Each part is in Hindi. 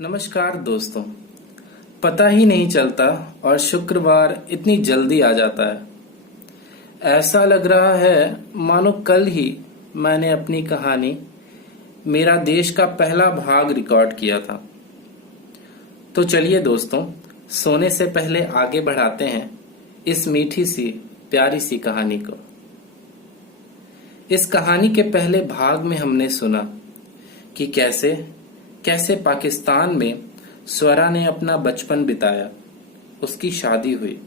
नमस्कार दोस्तों। पता ही नहीं चलता और शुक्रवार इतनी जल्दी आ जाता है। ऐसा लग रहा है मानो कल ही मैंने अपनी कहानी मेरा देश का पहला भाग रिकॉर्ड किया था। तो चलिए दोस्तों, सोने से पहले आगे बढ़ाते हैं इस मीठी सी प्यारी सी कहानी को। इस कहानी के पहले भाग में हमने सुना कि कैसे कैसे पाकिस्तान में स्वरा ने अपना बचपन बिताया, उसकी शादी हुई,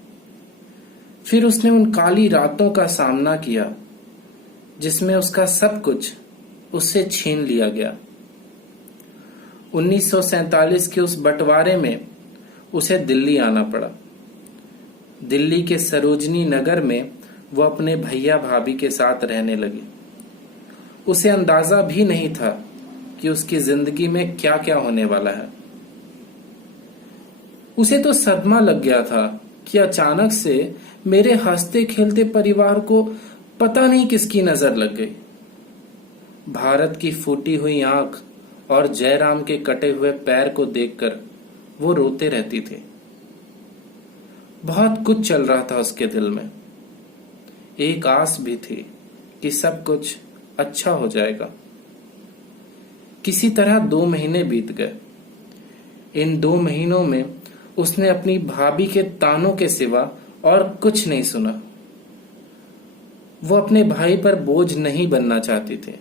फिर उसने उन काली रातों का सामना किया जिसमें उसका सब कुछ उससे छीन लिया गया। 1947 के उस बंटवारे में उसे दिल्ली आना पड़ा। दिल्ली के सरोजनी नगर में वो अपने भैया भाभी के साथ रहने लगी। उसे अंदाजा भी नहीं था कि उसकी जिंदगी में क्या क्या होने वाला है। उसे तो सदमा लग गया था कि अचानक से मेरे हंसते खेलते परिवार को पता नहीं किसकी नजर लग गई। भारत की फूटी हुई आंख और जयराम के कटे हुए पैर को देखकर वो रोते रहती थी। बहुत कुछ चल रहा था उसके दिल में। एक आस भी थी कि सब कुछ अच्छा हो जाएगा। किसी तरह 2 महीने बीत गए। इन 2 महीनों में उसने अपनी भाभी के तानों के सिवा और कुछ नहीं सुना। वो अपने भाई पर बोझ नहीं बनना चाहती थी।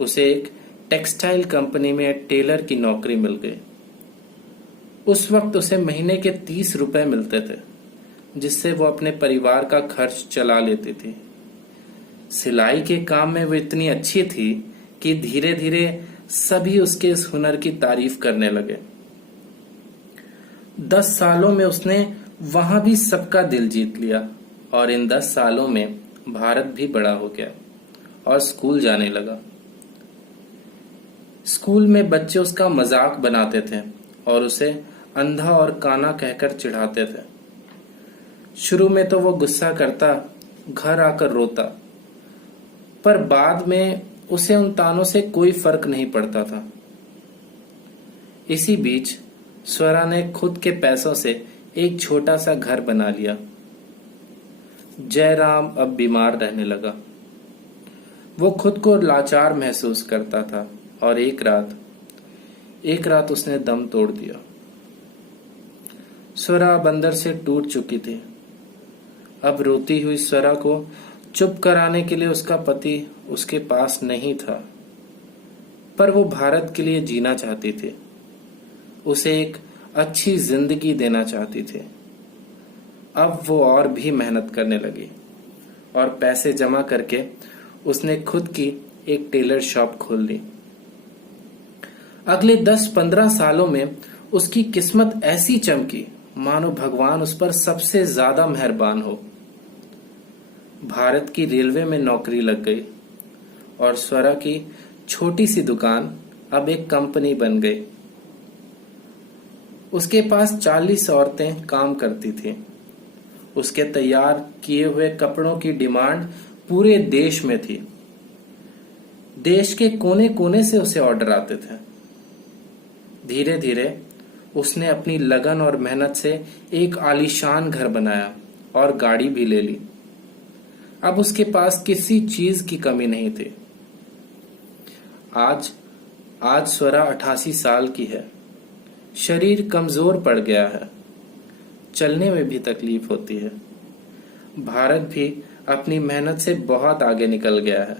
उसे एक टेक्सटाइल कंपनी में टेलर की नौकरी मिल गई। उस वक्त उसे महीने के 30 रुपए मिलते थे, जिससे वो अपने परिवार का खर्च चला लेती थी। सिलाई के काम में वो इतनी अच्छी थी कि धीरे धीरे सभी उसके इस हुनर की तारीफ करने लगे। 10 सालों में उसने वहां भी सबका दिल जीत लिया और इन 10 सालों में भारत भी बड़ा हो गया और स्कूल जाने लगा। स्कूल में बच्चे उसका मजाक बनाते थे और उसे अंधा और काना कहकर चिढ़ाते थे। शुरू में तो वो गुस्सा करता, घर आकर रोता, पर बाद में उसे उन तानों से कोई फर्क नहीं पड़ता था। इसी बीच स्वरा ने खुद के पैसों से एक छोटा सा घर बना लिया। जयराम अब बीमार रहने लगा। वो खुद को लाचार महसूस करता था और एक रात उसने दम तोड़ दिया। स्वरा अब अंदर से टूट चुकी थी। अब रोती हुई स्वरा को चुप कराने के लिए उसका पति उसके पास नहीं था, पर वो भारत के लिए जीना चाहती थी। उसे एक अच्छी जिंदगी देना चाहती थी। अब वो और भी मेहनत करने लगी और पैसे जमा करके उसने खुद की एक टेलर शॉप खोल ली। अगले 10-15 सालों में उसकी किस्मत ऐसी चमकी मानो भगवान उस पर सबसे ज्यादा मेहरबान हो। भारत की रेलवे में नौकरी लग गई और स्वरा की छोटी सी दुकान अब एक कंपनी बन गई। उसके पास 40 औरतें काम करती थीं। उसके तैयार किए हुए कपड़ों की डिमांड पूरे देश में थी। देश के कोने कोने से उसे ऑर्डर आते थे। धीरे धीरे उसने अपनी लगन और मेहनत से एक आलीशान घर बनाया और गाड़ी भी ले ली। अब उसके पास किसी चीज की कमी नहीं थी। आज स्वरा 88 साल की है। शरीर कमजोर पड़ गया है। चलने में भी तकलीफ होती है। भारत भी अपनी मेहनत से बहुत आगे निकल गया है।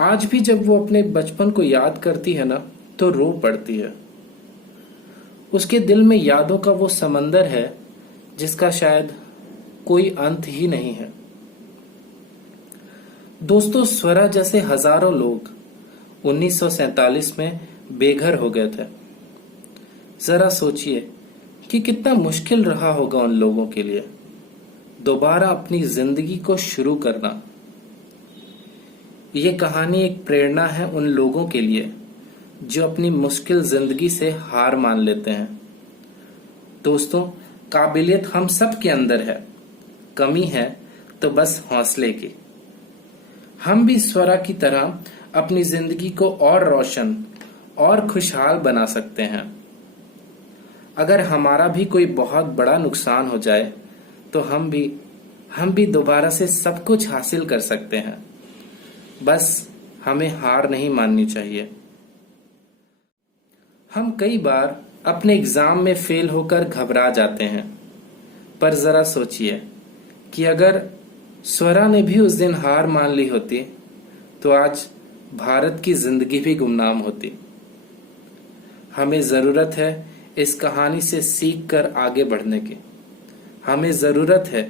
आज भी जब वो अपने बचपन को याद करती है ना, तो रो पड़ती है। उसके दिल में यादों का वो समंदर है जिसका शायद कोई अंत ही नहीं है। दोस्तों, स्वरा जैसे हजारों लोग 1947 में बेघर हो गए थे। जरा सोचिए कि कितना मुश्किल रहा होगा उन लोगों के लिए दोबारा अपनी जिंदगी को शुरू करना। ये कहानी एक प्रेरणा है उन लोगों के लिए जो अपनी मुश्किल जिंदगी से हार मान लेते हैं। दोस्तों, काबिलियत हम सब के अंदर है। कमी है तो बस हौसले की। हम भी स्वरा की तरह अपनी जिंदगी को और रोशन और खुशहाल बना सकते हैं। अगर हमारा भी कोई बहुत बड़ा नुकसान हो जाए तो हम भी दोबारा से सब कुछ हासिल कर सकते हैं। बस हमें हार नहीं माननी चाहिए। हम कई बार अपने एग्जाम में फेल होकर घबरा जाते हैं, पर जरा सोचिए कि अगर स्वरा ने भी उस दिन हार मान ली होती तो आज भारत की जिंदगी भी गुमनाम होती। हमें जरूरत है इस कहानी से सीख कर आगे बढ़ने की। हमें जरूरत है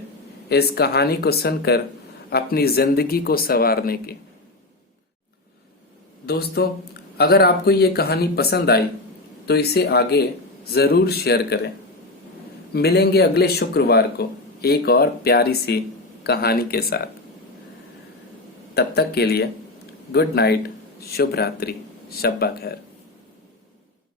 इस कहानी को सुनकर अपनी जिंदगी को संवारने की। दोस्तों, अगर आपको ये कहानी पसंद आई तो इसे आगे जरूर शेयर करें। मिलेंगे अगले शुक्रवार को एक और प्यारी सी कहानी के साथ। तब तक के लिए गुड नाइट, शुभ रात्रि, शब्बा खैर।